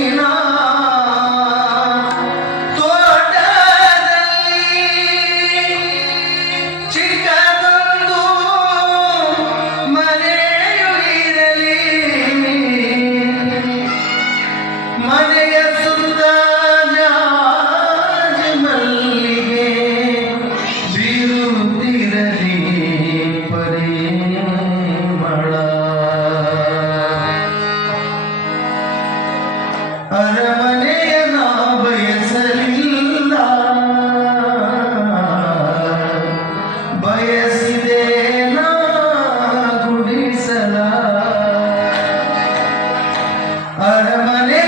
Krishna Para